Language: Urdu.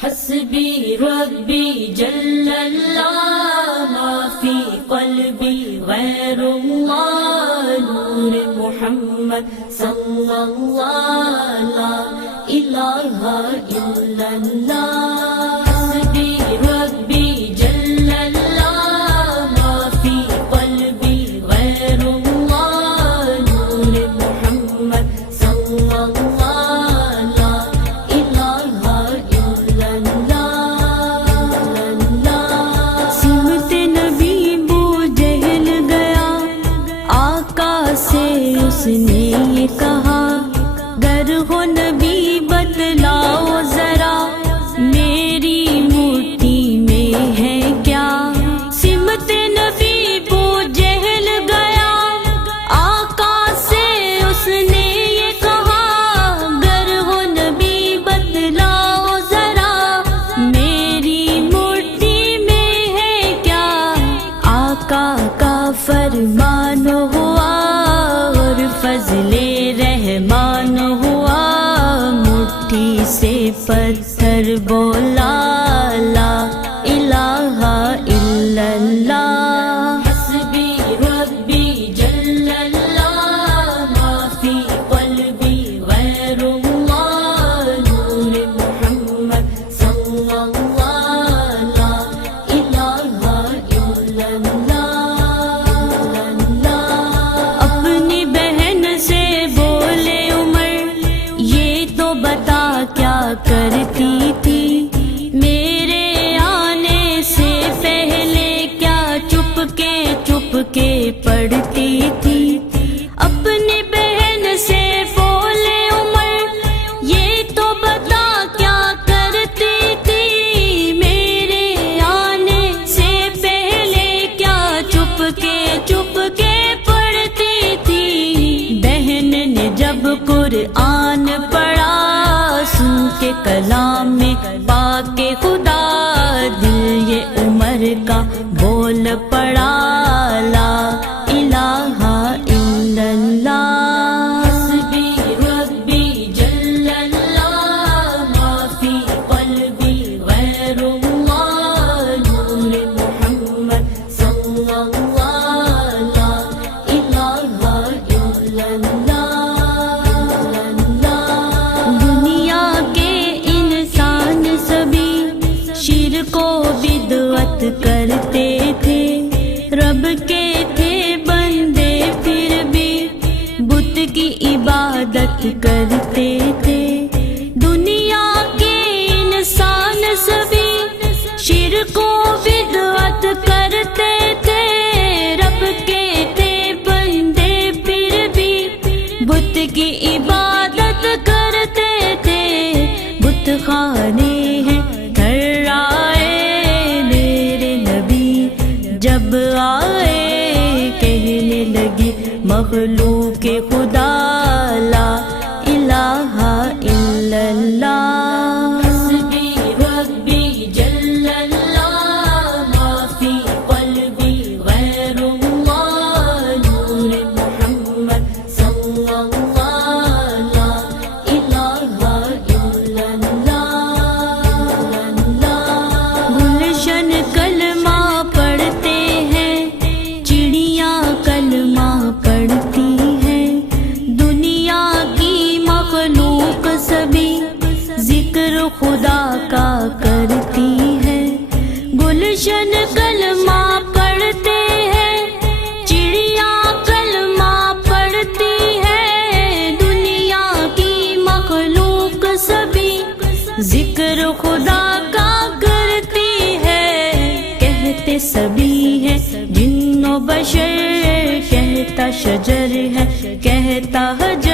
حسبی ربی جل اللہ معافی قلبی غیر اللہ نور محمد صلی اللہ لا الہ الا اللہ حسبی ربی جل اللہ معافی قلبی غیر اللہ نور محمد صلی اللہ لا الہ الا اللہ سمت نبی بو جہل گیا آقا سے اس نے یہ کہا گر ہو نبی بتلاؤ ذرا میری مٹھی میں ہے کیا سمت نبی بو جہل گیا آقا سے اس نے یہ کہا گر ہو نبی بتلاؤ ذرا میری مٹھی میں ہے کیا آقا کا فرمان ہوا اور فضل رحمان ہوا مٹھی سے پتھر بولا لا الہ الا اللہ حسبی ربی جل اللہ معافی قلبی غیر اللہ نور محمد صلی اللہ لا الہ الا اللہ اپنی بہن سے بولے عمر یہ تو بتا کیا کرتی تھی میرے آنے سے پہلے کیا چپ کے پڑھتی تھی اپنی بہن سے بولے عمر یہ تو بتا کیا کرتی تھی میرے آنے سے پہلے کیا چپ کے پڑھتی تھی بہن نے جب قرآن پڑھا سن کے کلام میں پاک خدا دل یہ عمر کا بول پڑا لا الہ الا اللہ حسبی ربی جل اللہ معافی قلبی غیر اللہ نور محمد صلی اللہ لا الہ الا اللہ دنیا کے انسان سبھی شرک و بدعت کرتے تھے رب کے تھے بندے پھر بھی بت کی عبادت کرتے تھے دنیا کے انسان سبھی شرک و بدعت کرتے تھے رب کے تھے بندے پھر بھی بت کی عبادت کرتے تھے بت خانے ہیں تھرائے میرے نبی جب آئے کہنے لگی مخلوق خدا لا الہ الا اللہ حسبی ربی جل اللہ معافی قلبی غیر اللہ نور محمد صلی اللہ لا الہ الا اللہ گلشن کلمہ پڑھتے ہیں چڑیاں کلمہ پڑھتی ہیں دنیا کی مخلوق سبھی ذکر خدا کا کرتی ہے گلشن کلمہ پڑھتے ہیں چڑیاں کلمہ پڑھتی ہے دنیا کی مخلوق سبھی ذکر خدا کا کرتی ہے کہتے سبھی ہے جن و بشر کہتا شجر ہے کہتا حجر